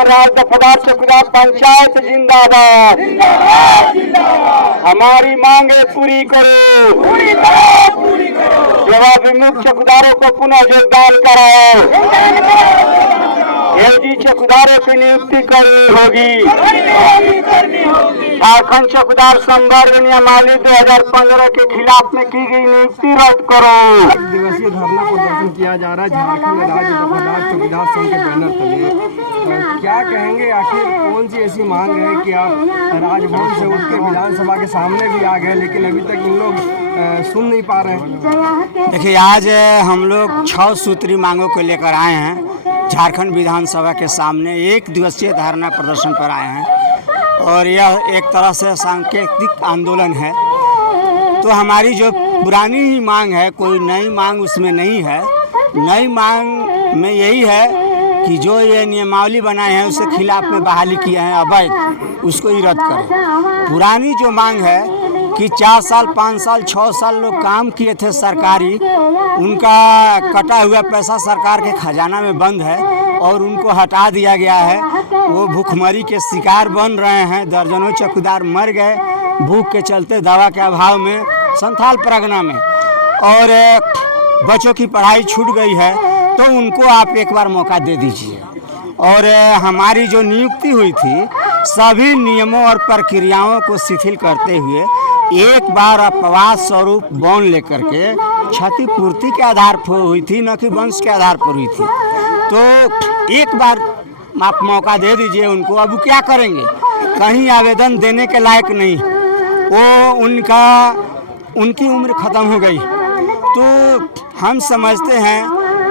झारखंड राज्य दफादार चौकीदार पंचायत जिंदाबाद। हमारी मांगे पूरी करो, सेवा विमुख चौकीदारों को पुनः योगदान कराओ। एलजी चौकीदारों की नियुक्ति करनी होगी। झारखंड चौकीदार संवर्ग नियमावली 2015 के खिलाफ में की गई नियुक्ति रद्द करो। एक दिवसीय धरना प्रदर्शन किया जा रहा है झारखंड राज्य दफादार चौकीदार संघ के बैनर तले। क्या कहेंगे, आखिर कौन सी ऐसी मांग है कि आप राजभवन से उठ के विधानसभा के सामने भी आ गए लेकिन अभी तक इन लोग सुन नहीं पा रहे हैं? देखिए, आज हम लोग 6 सूत्री मांगों को लेकर आए हैं झारखंड विधानसभा के सामने। एक दिवसीय धरना प्रदर्शन पर आए हैं और यह एक तरह से सांकेतिक आंदोलन है। तो हमारी जो पुरानी ही मांग है, कोई नई मांग उसमें नहीं है। नई मांग में यही है कि जो ये नियमावली बनाए हैं उसके खिलाफ में बहाली किए हैं अवैध, उसको ही रद्द करें। पुरानी जो मांग है कि 4 साल 5 साल 6 साल लोग काम किए थे सरकारी, उनका कटा हुआ पैसा सरकार के खजाना में बंद है और उनको हटा दिया गया है। वो भूखमरी के शिकार बन रहे हैं। दर्जनों चौकीदार मर गए भूख के चलते, दवा के अभाव में संथाल परगना में, और बच्चों की पढ़ाई छूट गई है। तो उनको आप एक बार मौका दे दीजिए। और हमारी जो नियुक्ति हुई थी सभी नियमों और प्रक्रियाओं को शिथिल करते हुए एक बार अपवाद स्वरूप बॉन्ड लेकर के क्षतिपूर्ति के आधार पर हुई थी, न कि वंश के आधार पर हुई थी। तो एक बार आप मौका दे दीजिए उनको। अब वो क्या करेंगे, कहीं आवेदन देने के लायक नहीं, वो उनकी उम्र ख़त्म हो गई। तो हम समझते हैं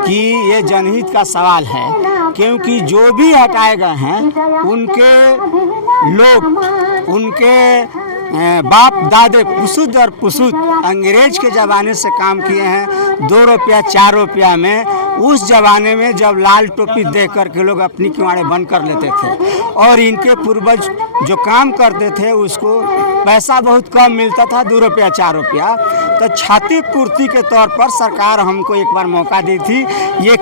कि ये जनहित का सवाल है, क्योंकि जो भी हटाए गए हैं उनके लोग, उनके बाप दादे पुसुद और पुसुद अंग्रेज के ज़माने से काम किए हैं। 2 रुपया 4 रुपया में, उस ज़माने में जब लाल टोपी दे कर के लोग अपनी किवाड़े बंद कर लेते थे और इनके पूर्वज जो काम करते थे उसको पैसा बहुत कम मिलता था, 2 रुपया 4 रुपया। तो क्षतिपूर्ति के तौर पर सरकार हमको एक बार मौका दी थी। ये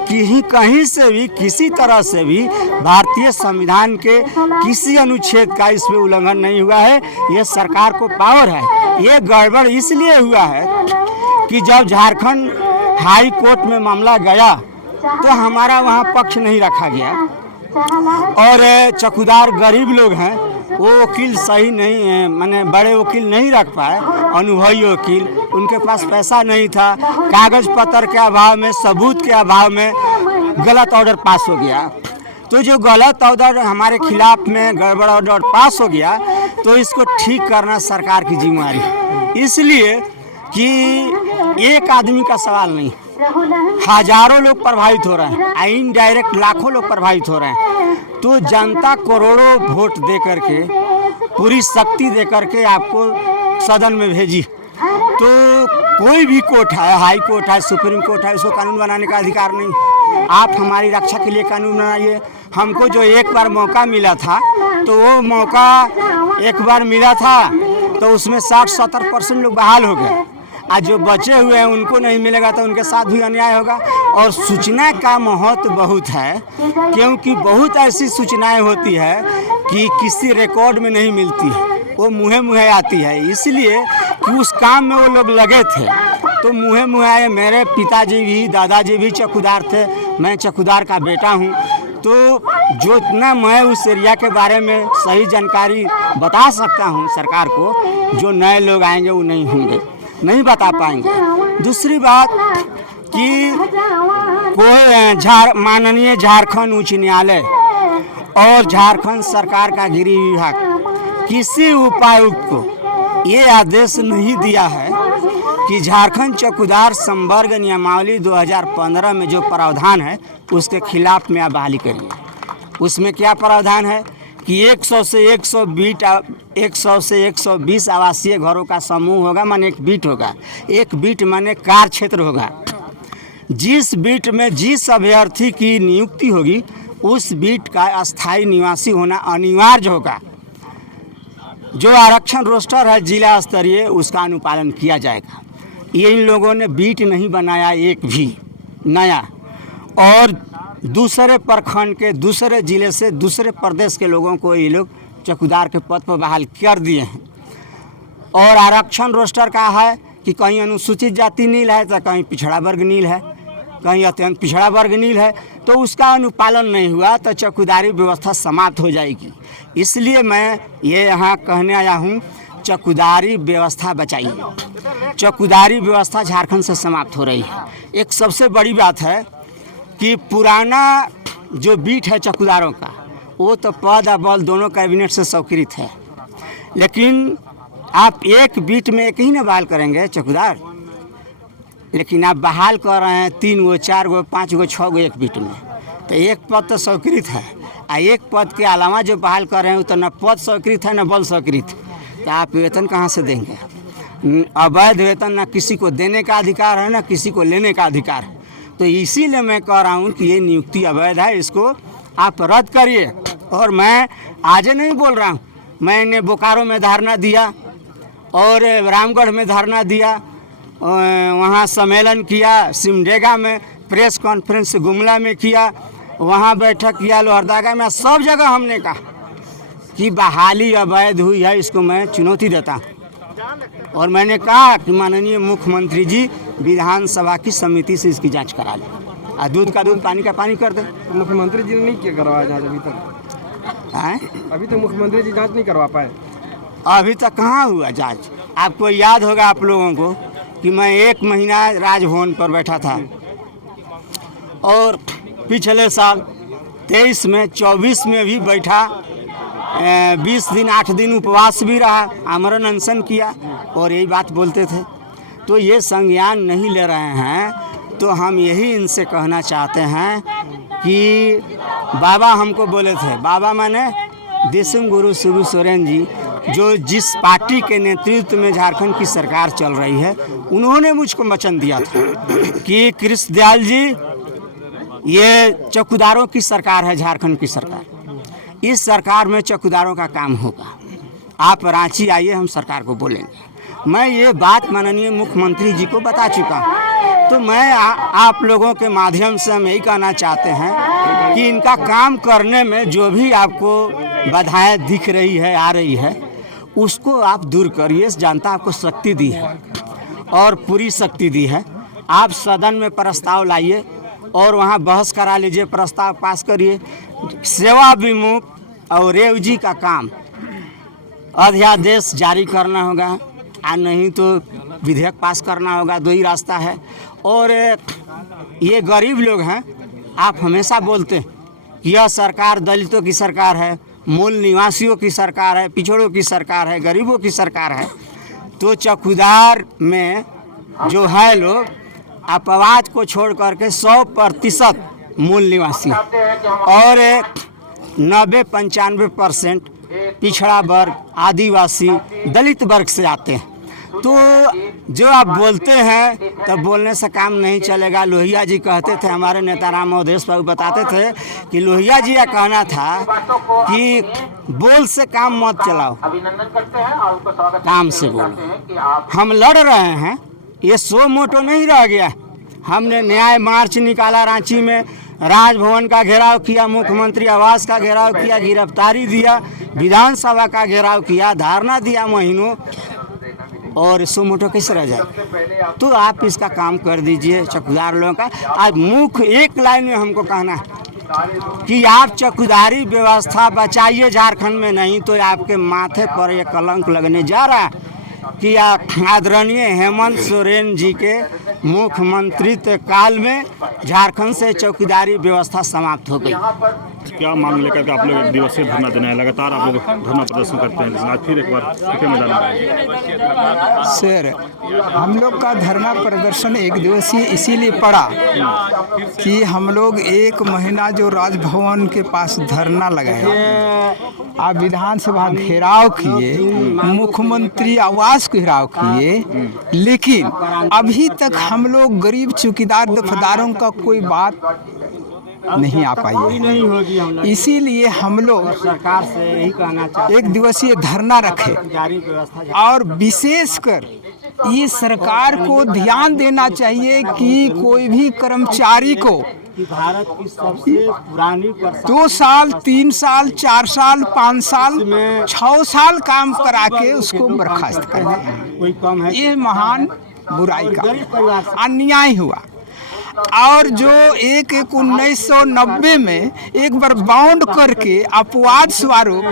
कहीं से भी किसी तरह से भी भारतीय संविधान के किसी अनुच्छेद का इसमें उल्लंघन नहीं हुआ है। ये सरकार को पावर है। ये गड़बड़ इसलिए हुआ है कि जब झारखंड हाई कोर्ट में मामला गया तो हमारा वहाँ पक्ष नहीं रखा गया और चौकीदार गरीब लोग हैं, वो वकील सही नहीं, माने बड़े वकील नहीं रख पाए, अनुभवी वकील, उनके पास पैसा नहीं था, कागज पत्र के अभाव में, सबूत के अभाव में गलत ऑर्डर पास हो गया। तो जो गलत ऑर्डर हमारे खिलाफ में गड़बड़ ऑर्डर पास हो गया तो इसको ठीक करना सरकार की जिम्मेदारी। इसलिए कि एक आदमी का सवाल नहीं, हजारों लोग प्रभावित हो रहे हैं, इनडायरेक्ट लाखों लोग प्रभावित हो रहे हैं। तो जनता करोड़ों वोट दे करके, पूरी शक्ति दे करके आपको सदन में भेजी। तो कोई भी कोर्ट है, हाई कोर्ट है, सुप्रीम कोर्ट है, उसको कानून बनाने का अधिकार नहीं। आप हमारी रक्षा के लिए कानून बनाइए। हमको जो एक बार मौका मिला था तो वो मौका एक बार मिला था तो उसमें 60-70% लोग बहाल हो गए। आज जो बचे हुए हैं उनको नहीं मिलेगा तो उनके साथ भी अन्याय होगा। और सूचना का महत्व बहुत है, क्योंकि बहुत ऐसी सूचनाएं होती है कि किसी रिकॉर्ड में नहीं मिलती, वो मुँहे मुँहे आती है। इसलिए कि उस काम में वो लोग लगे थे तो मुँहे मुँहे आए। मेरे पिताजी भी, दादाजी भी चौकीदार थे, मैं चौकीदार का बेटा हूँ। तो जो इतना मैं उस एरिया के बारे में सही जानकारी बता सकता हूँ सरकार को, जो नए लोग आएंगे वो नहीं होंगे, नहीं बता पाएंगे। दूसरी बात कि कोई माननीय झारखंड उच्च न्यायालय और झारखंड सरकार का गृह विभाग किसी उपायुक्त को ये आदेश नहीं दिया है कि झारखंड चौकीदार संवर्ग नियमावली 2015 में जो प्रावधान है उसके खिलाफ में आप बहाली करिए। उसमें क्या प्रावधान है कि 100 से 120 आवासीय घरों का समूह होगा, माने एक बीट होगा। एक बीट माने कार्य क्षेत्र होगा। जिस बीट में जिस अभ्यर्थी की नियुक्ति होगी उस बीट का अस्थायी निवासी होना अनिवार्य होगा। जो आरक्षण रोस्टर है जिला स्तरीय, उसका अनुपालन किया जाएगा। ये इन लोगों ने बीट नहीं बनाया एक भी नया। और दूसरे प्रखंड के, दूसरे ज़िले से, दूसरे प्रदेश के लोगों को ये लोग चौकीदार के पद पर बहाल कर दिए हैं। और आरक्षण रोस्टर का है कि कहीं अनुसूचित जाति नील है तो कहीं पिछड़ा वर्ग नील है, कहीं अत्यंत पिछड़ा वर्ग नील है, तो उसका अनुपालन नहीं हुआ तो चौकीदारी व्यवस्था समाप्त हो जाएगी। इसलिए मैं ये यहाँ कहने आया हूँ, चौकीदारी व्यवस्था बचाइए। चौकीदारी व्यवस्था झारखंड से समाप्त हो रही है। एक सबसे बड़ी बात है कि पुराना जो बीट है चौकीदारों का, वो तो पद और बल दोनों कैबिनेट से स्वीकृत है, लेकिन आप एक बीट में एक ही ना बहाल करेंगे चौकीदार, लेकिन आप बहाल कर रहे हैं 3 गो 4 गो 5 गो 6 गो एक बीट में, तो एक पद तो स्वीकृत है और एक पद के अलावा जो बहाल कर रहे हैं तो न पद स्वीकृत है न बल स्वीकृत, तो आप वेतन कहाँ से देंगे? अवैध वेतन न किसी को देने का अधिकार है न किसी को लेने का अधिकार है। तो इसीलिए मैं कह रहा हूँ कि ये नियुक्ति अवैध है, इसको आप रद्द करिए। और मैं आज नहीं बोल रहा हूँ, मैंने बोकारो में धरना दिया और रामगढ़ में धरना दिया, वहाँ सम्मेलन किया, सिमडेगा में प्रेस कॉन्फ्रेंस गुमला में किया, वहाँ बैठक किया लोहरदगा में, सब जगह हमने कहा कि बहाली अवैध हुई है, इसको मैं चुनौती देता हूँ। और मैंने कहा कि माननीय मुख्यमंत्री जी विधानसभा की समिति से इसकी जांच करा लें और दूध का दूध पानी का पानी कर दें। तो मुख्यमंत्री जी ने नहीं किया करवाया जांच अभी तक? अभी तक मुख्यमंत्री जी जांच नहीं करवा पाए? अभी तक कहाँ हुआ जांच? आपको याद होगा आप लोगों को कि मैं 1 महीना राजभवन पर बैठा था और पिछले साल 23 में 24 में भी बैठा, 20 दिन 8 दिन उपवास भी रहा, आमरण अनशन किया और यही बात बोलते थे। तो ये संज्ञान नहीं ले रहे हैं, तो हम यही इनसे कहना चाहते हैं कि बाबा हमको बोले थे, बाबा माने देशम गुरु शिबू सोरेन जी, जो जिस पार्टी के नेतृत्व में झारखंड की सरकार चल रही है, उन्होंने मुझको वचन दिया था कि कृष्णदयाल जी ये चौकीदारों की सरकार है, झारखंड की सरकार, इस सरकार में चौकीदारों का काम होगा, आप रांची आइए, हम सरकार को बोलेंगे। मैं ये बात माननीय मुख्यमंत्री जी को बता चुका हूँ। तो मैं आप लोगों के माध्यम से हम यही कहना चाहते हैं कि इनका काम करने में जो भी आपको बाधाएं दिख रही है, आ रही है, उसको आप दूर करिए। जनता आपको शक्ति दी है और पूरी शक्ति दी है। आप सदन में प्रस्ताव लाइए और वहाँ बहस करा लीजिए, प्रस्ताव पास करिए। सेवा विमुख और रेव जी का काम अध्यादेश जारी करना होगा और नहीं तो विधेयक पास करना होगा, 2 ही रास्ता है। और ये गरीब लोग हैं, आप हमेशा बोलते हैं कि यह सरकार दलितों की सरकार है, मूल निवासियों की सरकार है, पिछड़ों की सरकार है, गरीबों की सरकार है। तो चौकीदार में जो है लोग अपवाद को छोड़ करके 100% मूल निवासी और 90-95% पिछड़ा वर्ग, आदिवासी, दलित वर्ग से आते हैं। तो जो आप बोलते हैं तो बोलने से काम नहीं चलेगा। लोहिया जी कहते थे, हमारे नेता राम महोदेश बाबू बताते थे कि लोहिया जी का कहना था कि बोल से काम मत चलाओ, काम से बोलो। हम लड़ रहे हैं, ये सो मोटो नहीं रह गया। हमने न्याय मार्च निकाला, रांची में राजभवन का घेराव किया, मुख्यमंत्री आवास का घेराव किया, गिरफ्तारी दिया, विधानसभा का घेराव किया, धरना दिया महीनों, और सो मोटो कैसे रह जाए? तो आप इसका काम कर दीजिए चौकीदार लोगों का। आज मुख्य एक लाइन में हमको कहना है कि आप चौकीदारी व्यवस्था बचाइए झारखंड में, नहीं तो आपके माथे पर यह कलंक लगने जा रहा है कि आदरणीय हेमंत सोरेन जी के मुख्यमंत्रित्व काल में झारखंड से चौकीदारी व्यवस्था समाप्त हो गई। क्या मांग लेकर के आप लोग 1 दिवसीय धरना देना है? लगातार आप लोग धरना प्रदर्शन करते हैं, लेकिन आज फिर एक बार कितने मैदान में? सर, हम लोग का धरना प्रदर्शन 1 दिवसीय इसीलिए पड़ा कि हम लोग 1 महीना जो राजभवन के पास धरना लगाए, आप विधानसभा घेराव किए, मुख्यमंत्री आवास घेराव किए, लेकिन अभी तक हम लोग गरीब चौकीदार दफदारों का कोई बात नहीं आ पाई है। इसीलिए हम लोग सरकार से यही कहना चाहते हैं 1 दिवसीय धरना रखे और विशेषकर ये सरकार को ध्यान देना चाहिए कि कोई भी कर्मचारी को कि भारत की सबसे पुरानी 2 साल 3 साल 4 साल 5 साल 6 साल काम करा के उसको बर्खास्त कर दिया। कोई कम है? ये महान बुराई का गरीब परिवार से अन्याय हुआ। और जो 1990 में एक बार बाउंड करके अपवाद स्वरूप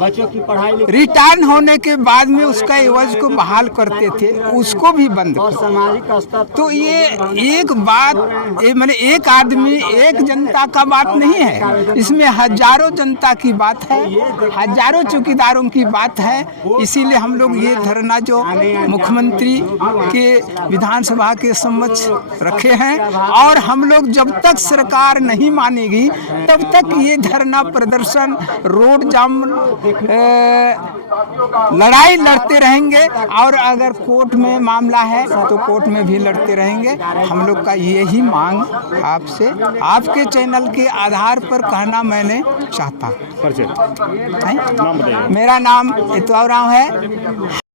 बच्चों की पढ़ाई लिखाई रिटर्न होने के बाद में उसका एवज को बहाल करते थे, उसको भी बंद और कर। सामाजिक स्तर तो ये एक बात मैंने एक आदमी एक जनता का बात नहीं है, इसमें हजारों जनता की बात है, हजारों चौकीदारों की बात है। इसीलिए हम लोग ये धरना जो मुख्यमंत्री के विधानसभा के समक्ष रखे हैं, और हम लोग जब तक सरकार नहीं मानेगी तब तक ये धरना प्रदर्शन रोड जाम लड़ाई लड़ते रहेंगे। और अगर कोर्ट में मामला है तो कोर्ट में भी लड़ते रहेंगे। हम लोग का यही मांग आपसे, आपके चैनल के आधार पर कहना मैंने चाहता। परिचय है? नाम बताइए। मेरा नाम इतवाराव है।